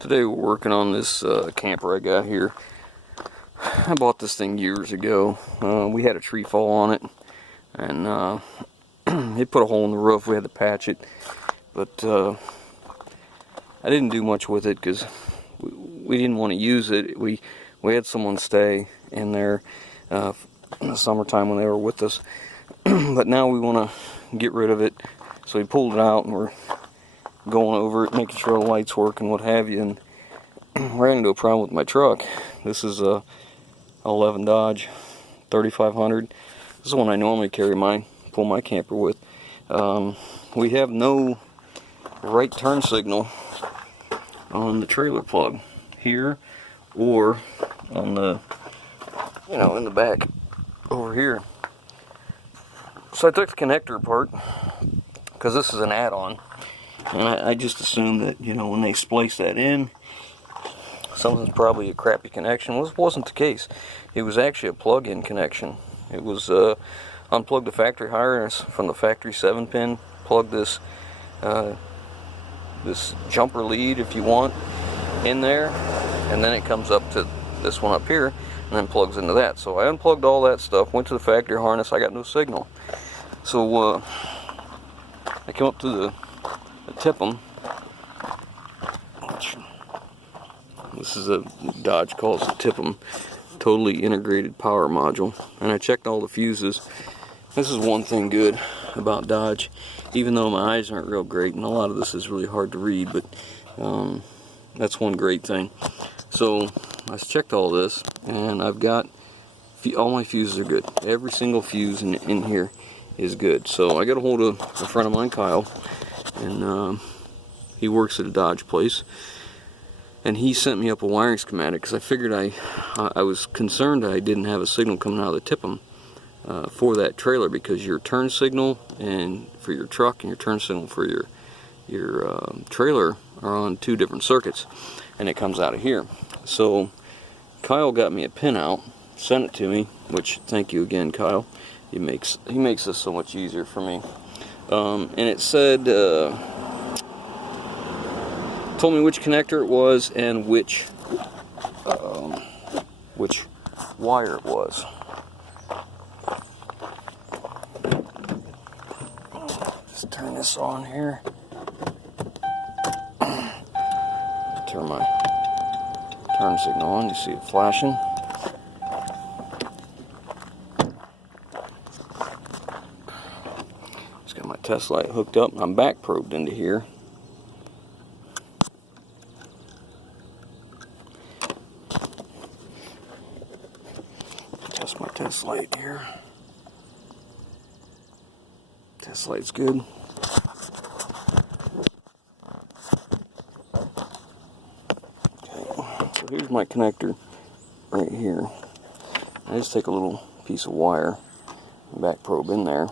Today we're working on this camper I got here. I bought this thing years ago. We had a tree fall on it, and it put a hole in the roof. We had to patch it, but I didn't do much with it because we didn't want to use it. We had someone stay in there in the summertime when they were with us, but now we want to get rid of it. So we pulled it out and we're going over it, making sure the lights work and what have you, and ran into a problem with my truck. This is a 11 Dodge 3500. This is the one I normally pull my camper with. We have no right turn signal on the trailer plug here or on the, in the back over here. So I took the connector apart because this is an add-on. And I just assumed that, when they splice that in, something's probably a crappy connection. Well, this wasn't the case. It was actually a plug-in connection. It was unplug the factory harness from the factory 7-pin, plug this this jumper lead, if you want, in there, and then it comes up to this one up here, and then plugs into that. So I unplugged all that stuff, went to the factory harness. I got no signal. So I came up to the Tipm. This is a Dodge calls the Tipm totally integrated power module, and I checked all the fuses. This is one thing good about Dodge, even though my eyes aren't real great and a lot of this is really hard to read, but that's one great thing. So I checked all this, and I've got all my fuses are good. Every single fuse in here is good. So I got a hold of a friend of mine, Kyle, and he works at a Dodge place, and he sent me up a wiring schematic because I figured I was concerned I didn't have a signal coming out of the Tipm for that trailer, because your turn signal and for your truck and your turn signal for your trailer are on two different circuits, and it comes out of here. So Kyle got me a pinout, sent it to me, which thank you again, Kyle. He makes this so much easier for me. And it said, told me which connector it was and which wire it was. Just turn this on here. Turn my turn signal on. You see it flashing. Got my test light hooked up, and I'm back probed into here. Test my test light here. Test light's good. Okay, so here's my connector right here. I just take a little piece of wire and back probe in there.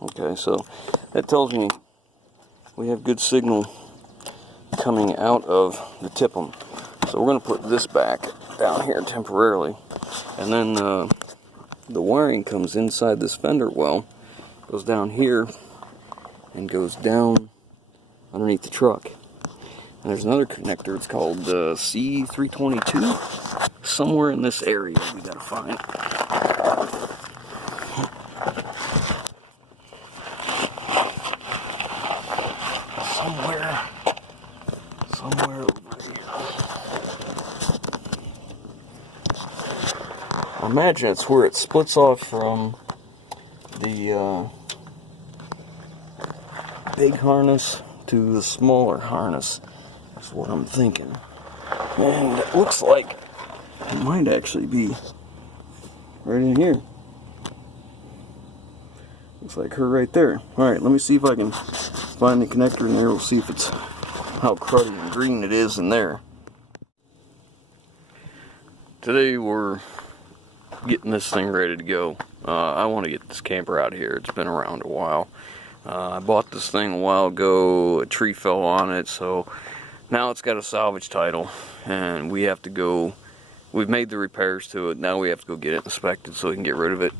Okay, so that tells me we have good signal coming out of the Tipm. So we're going to put this back down here temporarily, and then the wiring comes inside this fender well, goes down here, and goes down underneath the truck. And there's another connector. It's called C322. Somewhere in this area we got to find. Somewhere over here. I imagine it's where it splits off from the big harness to the smaller harness. That's what I'm thinking. And it looks like it might actually be right in here. Looks like her right there. Alright, let me see if I can find the connector in there. We'll see if it's how cruddy and green it is in there. Today we're getting this thing ready to go. I want to get this camper out of here. It's been around a while. I bought this thing a while ago. A tree fell on it, so now it's got a salvage title, and we have to go we've made the repairs to it. Now we have to go get it inspected so we can get rid of it.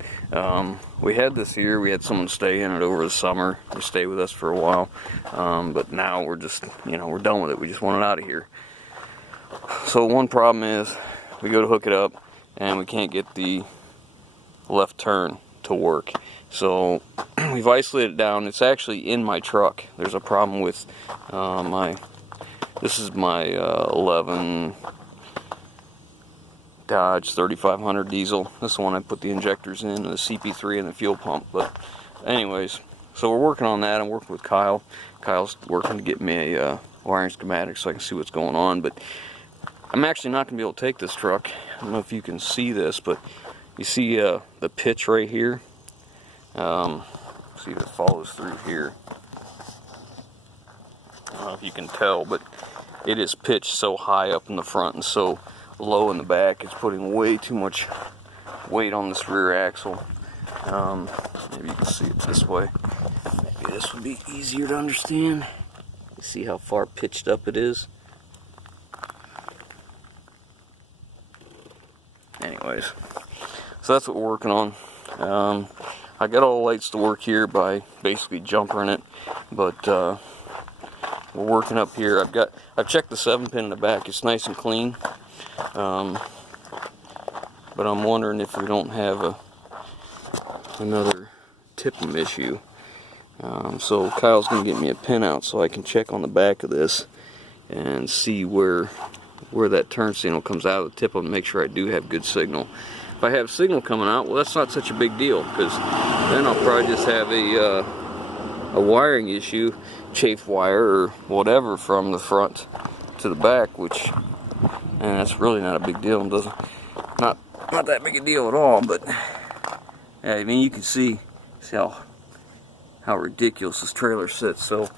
We had this here. We had someone stay in it over the summer. They stayed with us for a while. But now we're just, we're done with it. We just want it out of here. So one problem is we go to hook it up and we can't get the left turn to work. So we've isolated it down. It's actually in my truck. There's a problem with this is my 11 Dodge 3500 diesel. This is the one I put the injectors in, and the CP3 and the fuel pump. But anyways, so we're working on that. I'm working with Kyle. Kyle's working to get me a wiring schematic so I can see what's going on. But I'm actually not going to be able to take this truck. I don't know if you can see this, but you see the pitch right here. See if it follows through here. I don't know if you can tell, but it is pitched so high up in the front and so low in the back. It's putting way too much weight on this rear axle. Maybe you can see it this way. Maybe this would be easier to understand. You see how far pitched up it is? Anyways, so that's what we're working on. I got all the lights to work here by basically jumpering it, but we're working up here. I've checked the 7-pin in the back. It's nice and clean, but I'm wondering if we don't have another Tipm issue. So Kyle's gonna get me a pin out so I can check on the back of this and see where that turn signal comes out of the Tipm and make sure I do have good signal. If I have signal coming out, well, that's not such a big deal, because then I'll probably just have a wiring issue, chafe wire or whatever from the front to the back, which, and that's really not a big deal. It doesn't, not that big a deal at all. But yeah, I mean, you can see how ridiculous this trailer sits. So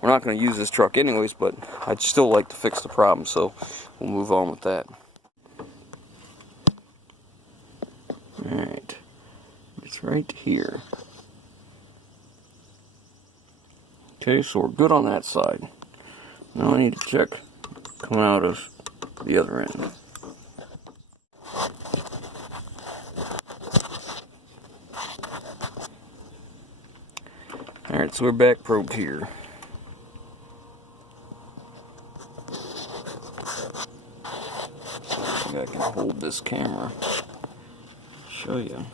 we're not going to use this truck anyways, but I'd still like to fix the problem. So we'll move on with that. Alright, it's right here. Okay, so we're good on that side. Now I need to check coming out of the other end. Alright, so we're back probed here. I think I can hold this camera. Show you.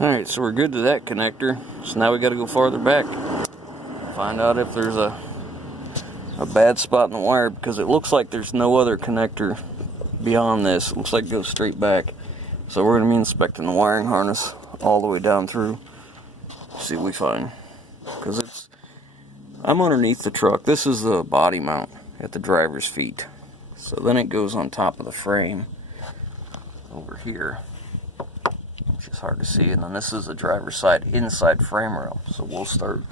Alright, so we're good to that connector. So now we got to go farther back. Find out if there's a bad spot in the wire, because it looks like there's no other connector beyond this. It looks like it goes straight back. So we're going to be inspecting the wiring harness all the way down through. See what we find. Because I'm underneath the truck. This is the body mount at the driver's feet. So then it goes on top of the frame over here, which is hard to see. And then this is the driver's side inside frame rail. So we'll start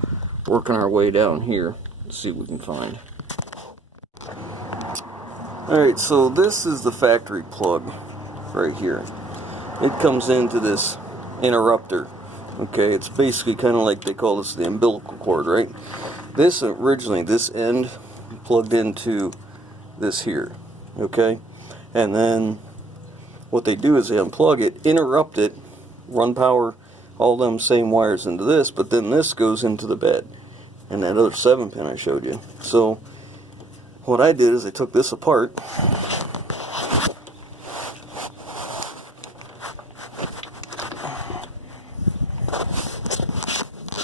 working our way down here to see what we can find. Alright, so this is the factory plug right here. It comes into this interrupter. Okay, it's basically kind of like, they call this the umbilical cord, right? This originally, this end plugged into this here. Okay, and then what they do is they unplug it, interrupt it, run power, all them same wires into this, but then this goes into the bed and that other 7-pin I showed you. So what I did is I took this apart.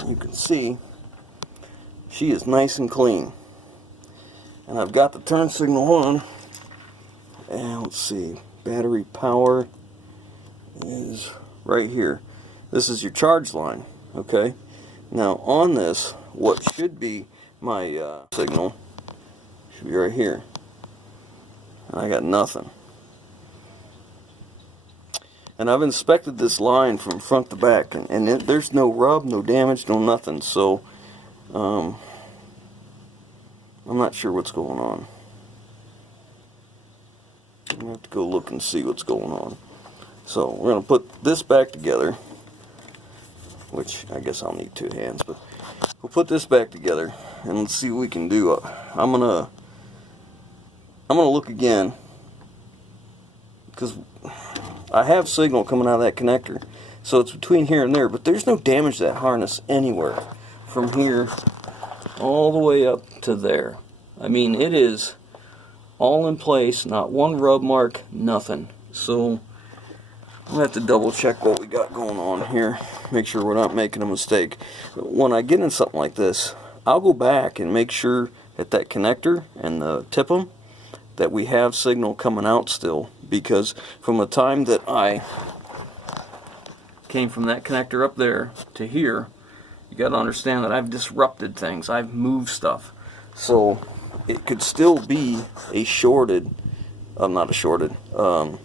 You can see she is nice and clean. And I've got the turn signal on. And let's see, battery power is right here. This is your charge line, okay? Now on this, what should be my signal should be right here. And I got nothing. And I've inspected this line from front to back, and there's no rub, no damage, no nothing. So I'm not sure what's going on. I'm going to have to go look and see what's going on. So we're going to put this back together, which I guess I'll need 2 hands, but we'll put this back together and let's see what we can do. I'm gonna look again, because I have signal coming out of that connector, so it's between here and there, but there's no damage to that harness anywhere from here all the way up to there. I mean, it is all in place, not one rub mark, nothing. So I'll have to double check what we got going on here, make sure we're not making a mistake. When I get in something like this, I'll go back and make sure that that connector and the Tipm, that we have signal coming out still, because from the time that I came from that connector up there to here, you got to understand that I've disrupted things, I've moved stuff, so it could still be a shorted, not a shorted, a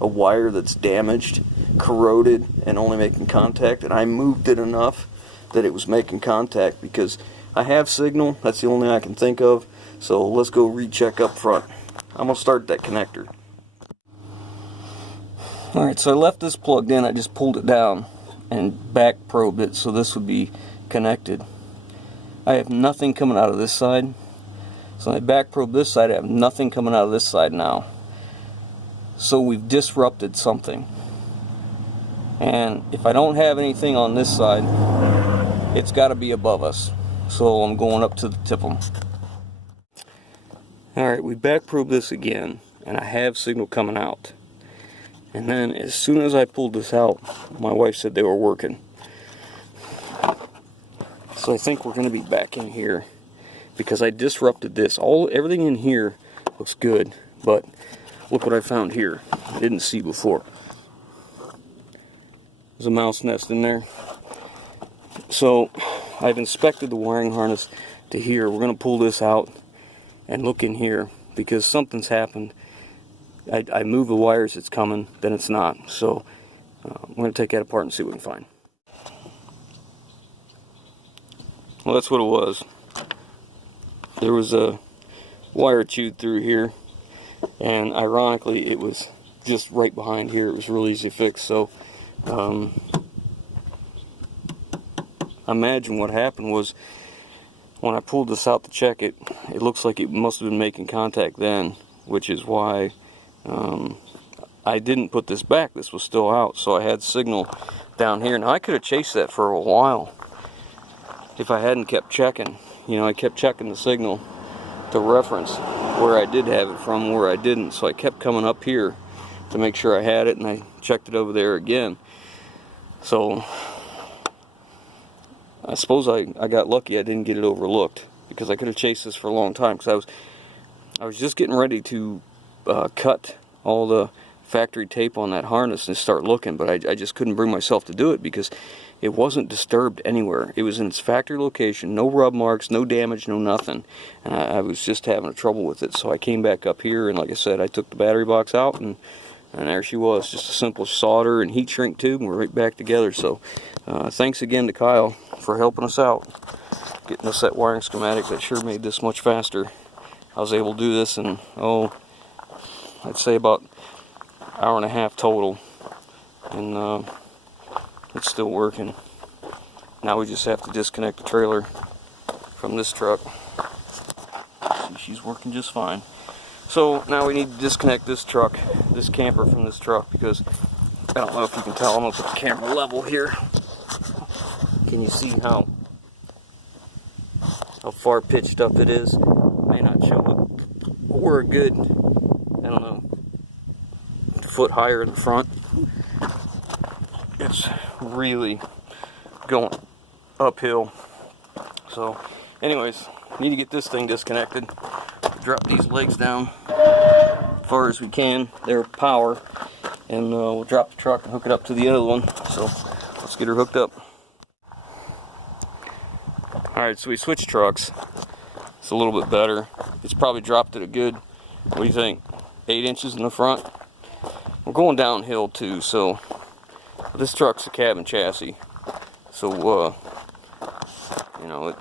wire that's damaged, corroded, and only making contact, and I moved it enough that it was making contact, because I have signal, that's the only thing I can think of. So let's go recheck up front. I'm going to start that connector. Alright, so I left this plugged in, I just pulled it down and back probed it so this would be connected. I have nothing coming out of this side. So I back probe this side, I have nothing coming out of this side now. So we've disrupted something. And if I don't have anything on this side, it's got to be above us. So I'm going up to the Tipm. Alright, we back probe this again, and I have signal coming out. And then as soon as I pulled this out, my wife said they were working. So I think we're going to be back in here, because I disrupted this. Everything in here looks good, but look what I found here. I didn't see before. There's a mouse nest in there. So I've inspected the wiring harness to here. We're going to pull this out and look in here, because something's happened. I move the wires, it's coming, then it's not. So I'm going to take that apart and see what we can find. Well, that's what it was. There was a wire chewed through here, and ironically it was just right behind here. It was real easy to fix. So imagine what happened was, when I pulled this out to check it, it looks like it must have been making contact then, which is why I didn't put this back. This was still out, so I had signal down here. Now I could have chased that for a while if I hadn't kept checking. You know, I kept checking the signal to reference where I did have it from, where I didn't. So I kept coming up here to make sure I had it, and I checked it over there again. So I suppose I got lucky I didn't get it overlooked, because I could have chased this for a long time, because I was just getting ready to cut all the factory tape on that harness and start looking, but I just couldn't bring myself to do it, because it wasn't disturbed anywhere. It was in its factory location, no rub marks, no damage, no nothing, and I was just having trouble with it. So I came back up here, and like I said, I took the battery box out, and there she was, just a simple solder and heat shrink tube, and we're right back together. So thanks again to Kyle for helping us out, getting us that wiring schematic. That sure made this much faster. I was able to do this in, I'd say about an hour and a half total, and it's still working. Now we just have to disconnect the trailer from this truck. See, she's working just fine. So now we need to disconnect this truck, this camper, from this truck, because I don't know if you can tell, I'm going to put the camera level here. Can you see how far pitched up it is? May not show, but we're a good, I don't know, foot higher in the front. It's really going uphill. So anyways, need to get this thing disconnected. Drop these legs down as far as we can, their power, and we'll drop the truck and hook it up to the other one. So let's get her hooked up. Alright, so we switched trucks. It's a little bit better. It's probably dropped it a good, what do you think, 8 inches in the front. We're going downhill too, so this truck's a cabin chassis, so you know, it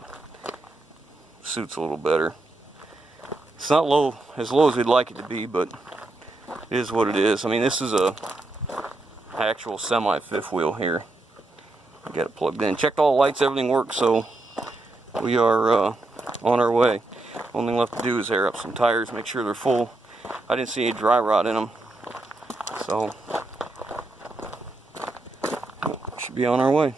suits a little better. It's not low as we'd like it to be, but it is what it is. I mean, this is a actual semi fifth wheel here. I got it plugged in. Checked all the lights, everything works, so we are on our way. Only thing left to do is air up some tires, make sure they're full. I didn't see any dry rot in them, so should be on our way.